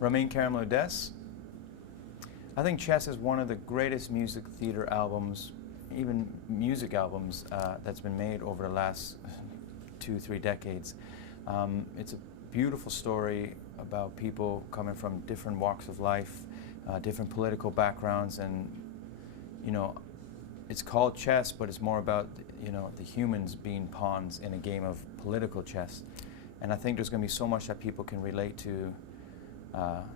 Ramin Karimloo Des. I think Chess is one of the greatest music theater albums, even music albums, that's been made over the last 2-3 decades. It's a beautiful story about people coming from different walks of life, different political backgrounds, and you know, it's called chess, but it's more about the humans being pawns in a game of political chess. And I think there's going to be so much that people can relate to,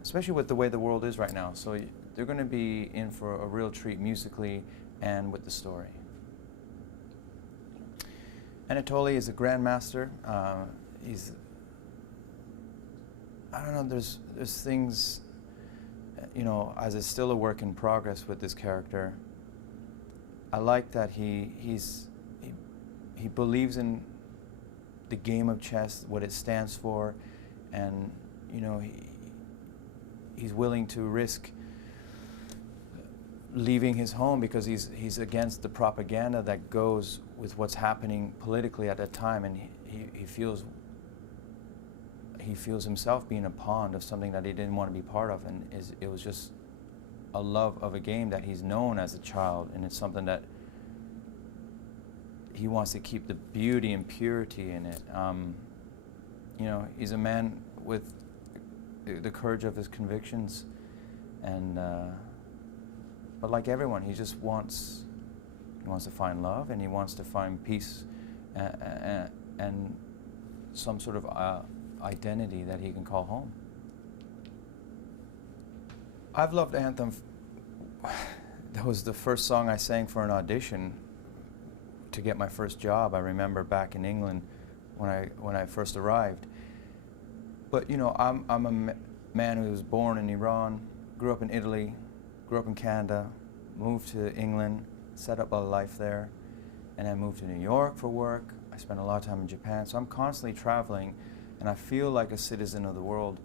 especially with the way the world is right now. So they're going to be in for a real treat musically and with the story. Anatoly is a grandmaster. He's, I don't know, there's things, as it's still a work in progress with this character. I like that he believes in the game of chess, what it stands for, and he's willing to risk leaving his home because he's against the propaganda that goes with what's happening politically at that time, and he feels himself being a pawn of something that he didn't want to be part of, and it was just a love of a game that he's known as a child, and it's something that he wants to keep the beauty and purity in it. He's a man with the courage of his convictions, and but like everyone, he just wants to find love, and he wants to find peace and some sort of identity that he can call home. I've loved Anthem. That was the first song I sang for an audition to get my first job. I remember back in England when I first arrived. But I'm a man who was born in Iran, grew up in Italy, grew up in Canada, moved to England, set up a life there, and I moved to New York for work. I spent a lot of time in Japan, so I'm constantly traveling, and I feel like a citizen of the world.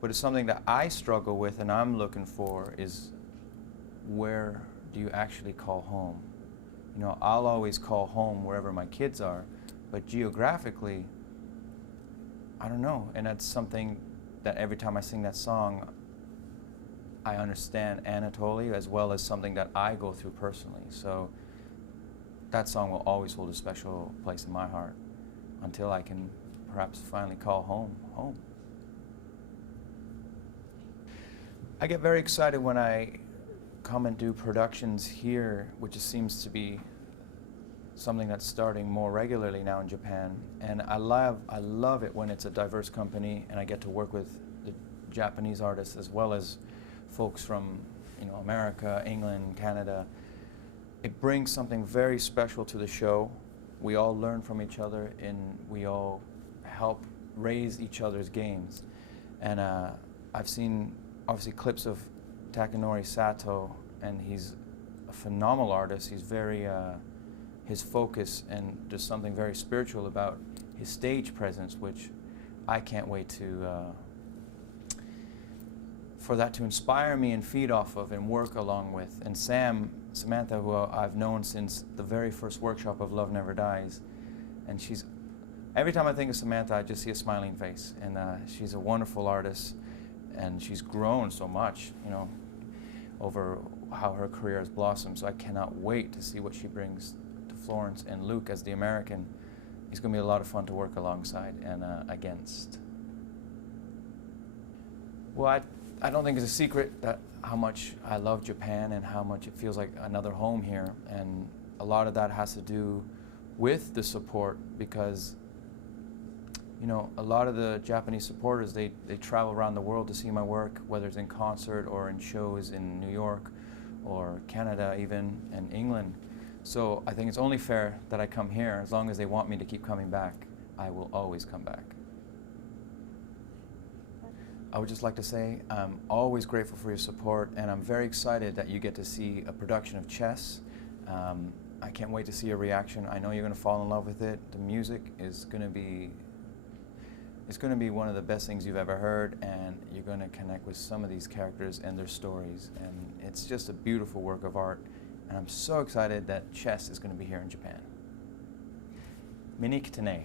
But it's something that I struggle with and I'm looking for is, where do you actually call home? I'll always call home wherever my kids are, but geographically, I don't know. And that's something that every time I sing that song, I understand Anatoly as well as something that I go through personally. So that song will always hold a special place in my heart until I can perhaps finally call home, home. I get very excited when I come and do productions here, which seems to be something that's starting more regularly now in Japan. And I love it when it's a diverse company and I get to work with the Japanese artists as well as folks from America, England, Canada. It brings something very special to the show. We all learn from each other and we all help raise each other's games. And I've seen obviously clips of Takanori Sato, and he's a phenomenal artist. He's very, his focus, and there's something very spiritual about his stage presence, which I can't wait for that to inspire me and feed off of and work along with. And Samantha, who I've known since the very first workshop of Love Never Dies, and every time I think of Samantha, I just see a smiling face, and she's a wonderful artist, and she's grown so much, over how her career has blossomed. So I cannot wait to see what she brings to Florence, and Luke as the American. He's going to be a lot of fun to work alongside and against. Well, I don't think it's a secret that how much I love Japan and how much it feels like another home here, and a lot of that has to do with the support, because a lot of the Japanese supporters, they travel around the world to see my work, whether it's in concert or in shows in New York or Canada even, and England. So I think it's only fair that I come here. As long as they want me to keep coming back, I will always come back. I would just like to say I'm always grateful for your support, and I'm very excited that you get to see a production of Chess. I can't wait to see your reaction. I know you're going to fall in love with it. The music is going to be one of the best things you've ever heard, and you're going to connect with some of these characters and their stories, and it's just a beautiful work of art, and I'm so excited that Chess is going to be here in Japan. Minikitane.